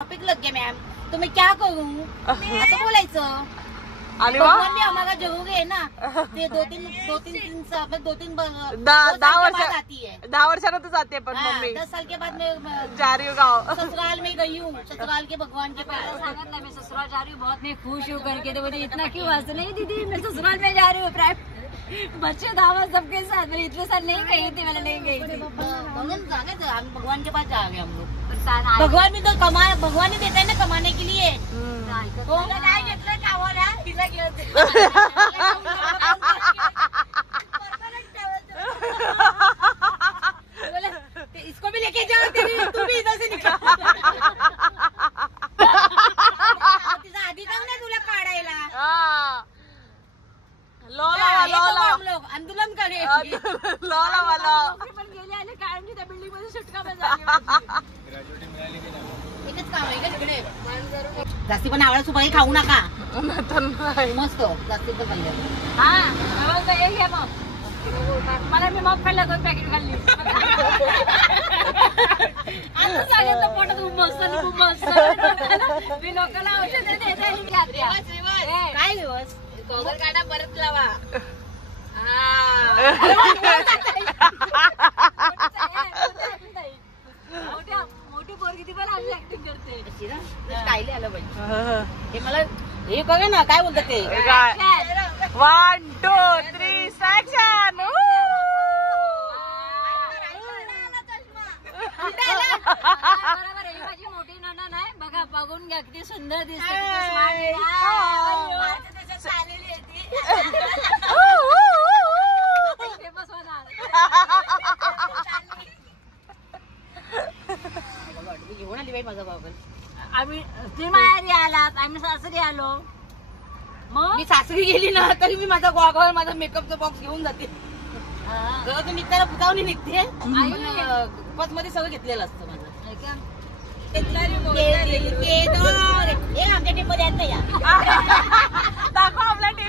Topic लग गया ma'am, तो मैं क्या करूँ असं बोलायचं. आणि भगवान आम्हाला जगोगे ना ते दो तीन 10 वर्षानं तर जाते पण मम्मी 10 साल के बाद मैं जा रही हूँ गाँव. ससुराल में गई हूँ. ससुराल के भगवान के पास मैं ससुराल जा रही हूँ, बहुत मैं खुश हूँ करके. तो बोली इतना क्यों हंस नहीं दीदी, मैं ससुराल में जा रही हूँ. बच्चे दावत सबके साथ. मैंने इतने साल नहीं गई थी, मैंने नहीं गई थी. हम भगवान के पास जा गए हम लोग. भगवान भी तो भगवान ही देता है ना कमाने के लिए. इसको भी लेके जाओ, तू भी इधर से निकल. तिचा आधी जाऊ ना तुला काढायला. हम लोग आंदोलन करे. पण गेले आणि कायमची त्या बिल्डिंग मध्ये सुटका पण झाली. एकच काम आहे का तिकडे. जास्ती पण आवळा सुपारी खाऊ नका. मस्त जास्ती पण खाल्लं. हे घ्या मग. मला मी मग खाल्ला 2 पॅकेट खाल्ली. आता सांगितलं पोटात खूप मस्त. मी लोकांना औषध देते. काय दिवस कवर काढा परत लावा. मोठी पोरगी ती पण आम्ही ऍक्टिंग करते. स्टाईल आलं पाहिजे. हे मला हे बघा ना काय बोलतात ते. 1 2 3 ऍक्शन. बरोबर आहे. माझी मोठी नणंद आहे बघा, बघून घ्या किती सुंदर दिसते. घेऊन आली बाई माझा बाबा. आम्ही ती माहेरी आलात, आम्ही सासरी आलो. मग मी सासरी गेली ना तरी मी माझा गॉगल माझा मेकअपचा बॉक्स घेऊन जाते. घरातून निघताना भुतावणी निघते. बस मध्ये सगळं घेतलेलं असतं माझं. आमच्या टीम मध्ये आहेत ना या.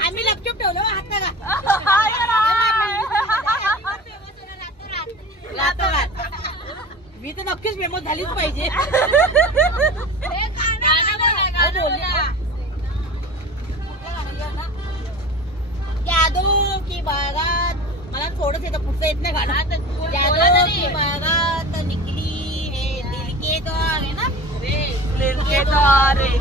आम्ही लपचूप ठेवलो हात नका. मी तर नक्कीच फेमस झालीच पाहिजे. यादो की बागात मला थोडंच येतं, पुढचं येत नाही गाणं. यादो की बागात निकली हे दिल के द्वारे ना. दिल के द्वारे.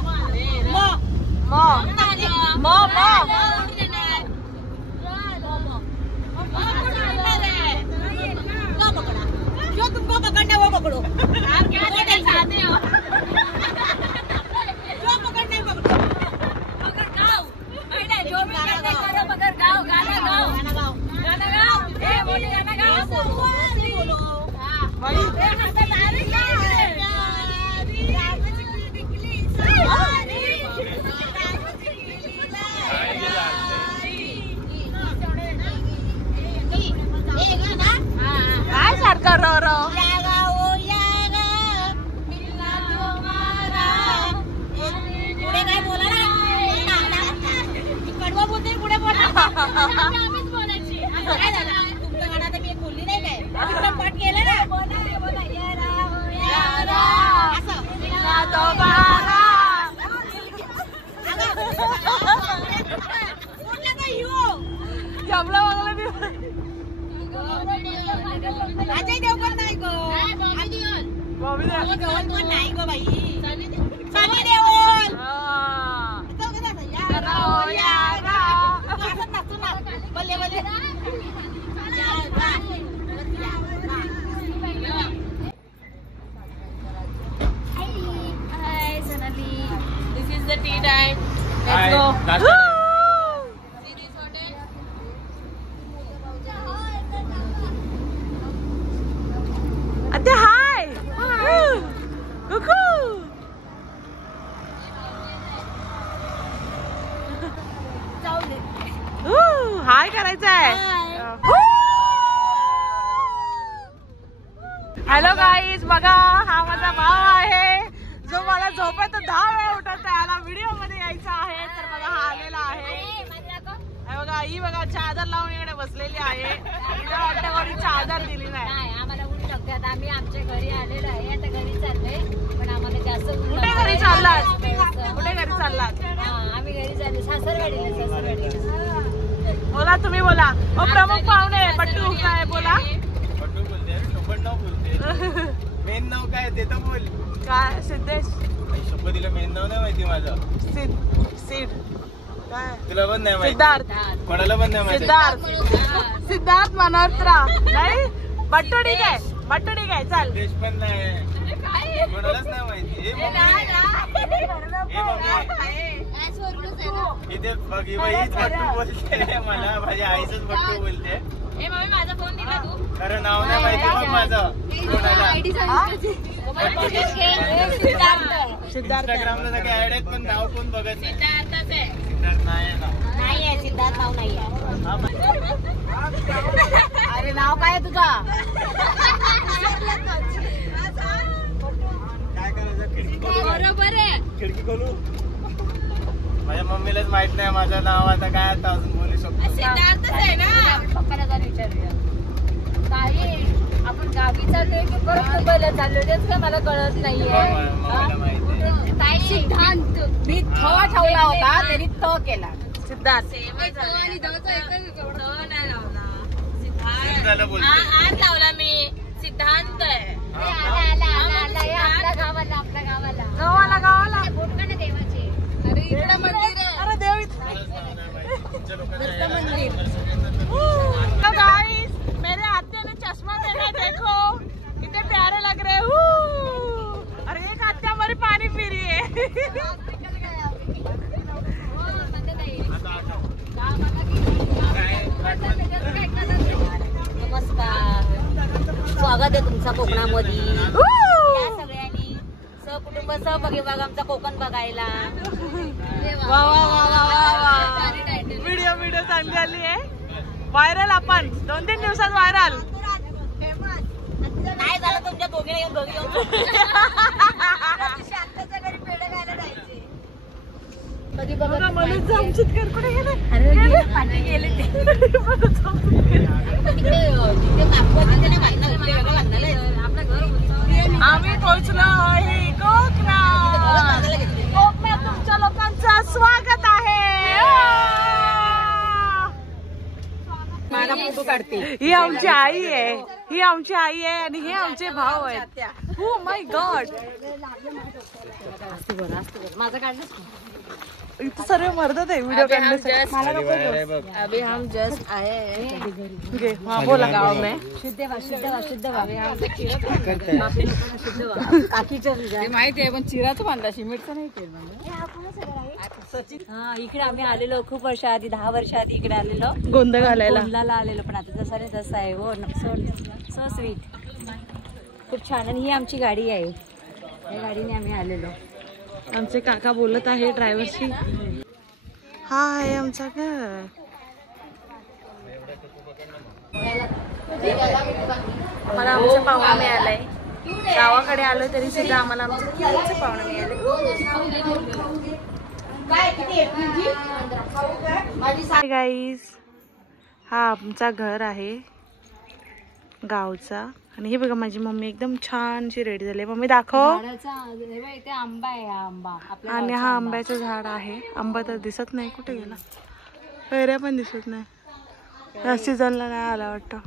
जो तुमको पकड़ना है वो पकड़ो. क्या चाहते हो? जो पकड़ना है पकड़ो. मगर गाओ जो भी करते करो, मगर गाओ. गाना गाओ. ए बोली गाना गाओ. काय सारखं रो पुढे काय बोला ना. कडवा बोलते पुढे बोला. बोलायची. काय झालं तुमचं गाणं तर मी बोलली नाही काय. पाठ केलं ना. असं जमला वगैरे अजय देवगण नाही गो. देवल कोण नाही गो बाई. सनी देओल. असं नसतो ना. बल्ले बल्ले. हाय Sonali. This is the tea time. Let's go. आता हाय कुकू. जाऊ दे. हाय करायचंय. हॅलो गाईज, बघा हा माझा भाव आहे जो मला झोपेत 10 वेळा उठवत आहे. याला व्हिडिओ मध्ये यायचं आहे तर बघा हा आलेला आहे. बघा ही बघा चादर लावून इकडे बसलेली आहे. वाटतं कोणी चादर दिली नाही. आम्हाला गर्दी लागते. आता आम्ही आमच्या घरी आलेलो आहे, आता घरी चाललोय, पण आम्हाला जास्त कुठे घरी चाललात? कुठे घरी चाललात? आम्ही घरी चाललो सासरवाडीला. बोला तुम्ही बोला. प्रमुख पाहुणे पट्टू काय बोला? पट्टू बोलते, शपथ नाव बोलते. मेन नाव काय ते तर बोल. काय सिद्धेश? शपथीला मेन नाव नाही माहिती माझं. सिद्ध काय? तुला पण नाही माहिती? सिद्धार्थ. कोणाला पण नाही माहिती? सिद्धार्थ मनोत्रा नाही. बट्टू ठीक आहे, बट्टू ठीक आहे, चल. देश पण नाही, कोणालाच नाही माहिती. हे मम्मी इथे बघ, ही बाईच बट्टू बोलते मला, माझ्या आईच बट्टू बोलते. माझा फोन दिला तू. खरं नाव नाही माहिती बघ माझं कोणाला. इंस्टाग्रामला सगळे ऍड आहेत, पण नाव कोण बघत नाही. सिद्धार्थ नाही, सिद्धार्थ नाव नाही आहे. अरे नाव काय तुझा? काय करायचं? बरोबर आहे. खिडकी खोलू. माझ्या मम्मीलाच माहित नाही माझं नाव. आता काय आता अजून बोलू शकतो? सिद्धार्थच आहे ना. पप्पाला जाऊन विचारूया. ताई आपण गावी चाललोय की परत मुंबईला चाललोय तेच का मला कळत नाहीये. मम्मीला माहिती आहे. ताई सिद्धांत मी थ ठेवला होता तरी थ केला. सिद्धार्थ. झालं बोलते. आज लावला मी. सिद्धांत आहे. आपल्या गावाला गावाला गावाला बोट का ना देवाचे. अरे देव तुमच्या लोकांना मंदिर. तो गाइस मेरे आत्या ने चश्मा पहना, देखो कितने प्यारे लग रहे हैं. अरे एक आत्या हमारी पानी पी रही है. नमस्कार, स्वागत आहे तुमचं कोकणामध्ये. या सगळ्यांनी सहकुटुंब सहभागी बघा आमचा कोकण बघायला. वा वा वा वा वा वा. व्हिडिओ चांगली आली आहे. व्हायरल आपण 2-3 दिवसात व्हायरल. नाही झालं तुमच्या दोघीला येऊन घरी येऊन कधी बघा मनोज जामशेदकर कुठे गेले? गेले ते तिकडे आम्ही पोहोचलो आहे कोकणात. कोकणात तुमच्या लोकांचं स्वागत आहे. माझा फोटो काढते. ही आमची आई आहे, ही आमची आई आहे आणि हे आमचे भाऊ आहेत. Oh my God. माझं काढलं. इथे सर्व मर्दच आहे व्हिडिओ करण्यासाठी. अभी हम जस्ट आए घे, हा बोला. गाव में शुद्ध माहिती आहे, पण चिराच बांधला, सिमेंटचं नाही केलं. हा इकडे आम्ही आलेलो खूप वर्ष आधी, 10 वर्ष आधी इकडे आलेलो. गोंद घालायला. गोंदला आलेलो, पण आता जसा नाही तसा आहे. हो सो स्वीट, खूप छान. आणि ही आमची गाडी आहे, या गाडीने आम्ही आलेलो. आमचे काका बोलत आहे ड्रायव्हरशी. हा आहे आमचा घर. मला आमचं पाहुणा मिळालंय. गावाकडे आलो तरी सुद्धा आम्हाला आमचं पाहुणा मिळाले. गाईज, हा आमचा घर आहे गावचा. आणि हे बघा माझी मम्मी एकदम छानशी रेडी झाली. मम्मी दाखव. इथे आंबा आहे, आंबा आणि हा आंब्याचं झाड आहे. आंबा तर दिसत नाही, कुठे गेला? कैऱ्या पण दिसत नाही. या सीझनला नाही आला वाटतं.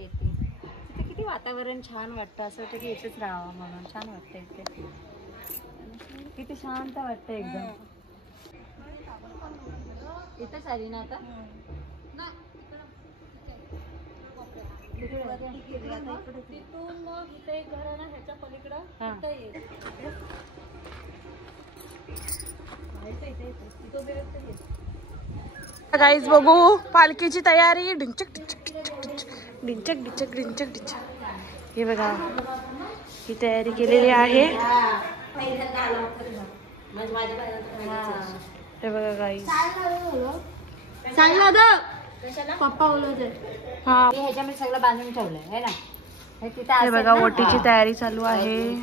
इथे किती वातावरण छान वाटतं, असं वाटतं की इथेच राहावं म्हणून. छान वाटतं इथे, किती शांत वाटतं एकदम. इथंच आली ना आता. गाईज बघू पालखीची तयारी. डिंचक डिंचक डिंचक डिंचक डिंचक डिंचक. हे बघा ही तयारी केलेली आहे. हे बघा गाईज. पप्पा बोलवते. हा ह्याच्यामध्ये सगळं बांधून ठेवलंय है ना. हे बघा ओटीची तयारी चालू आहे.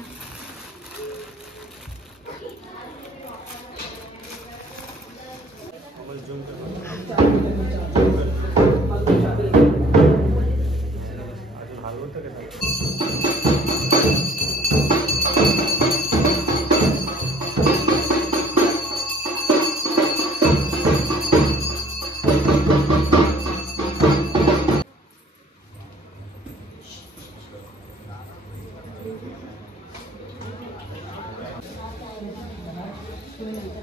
खूप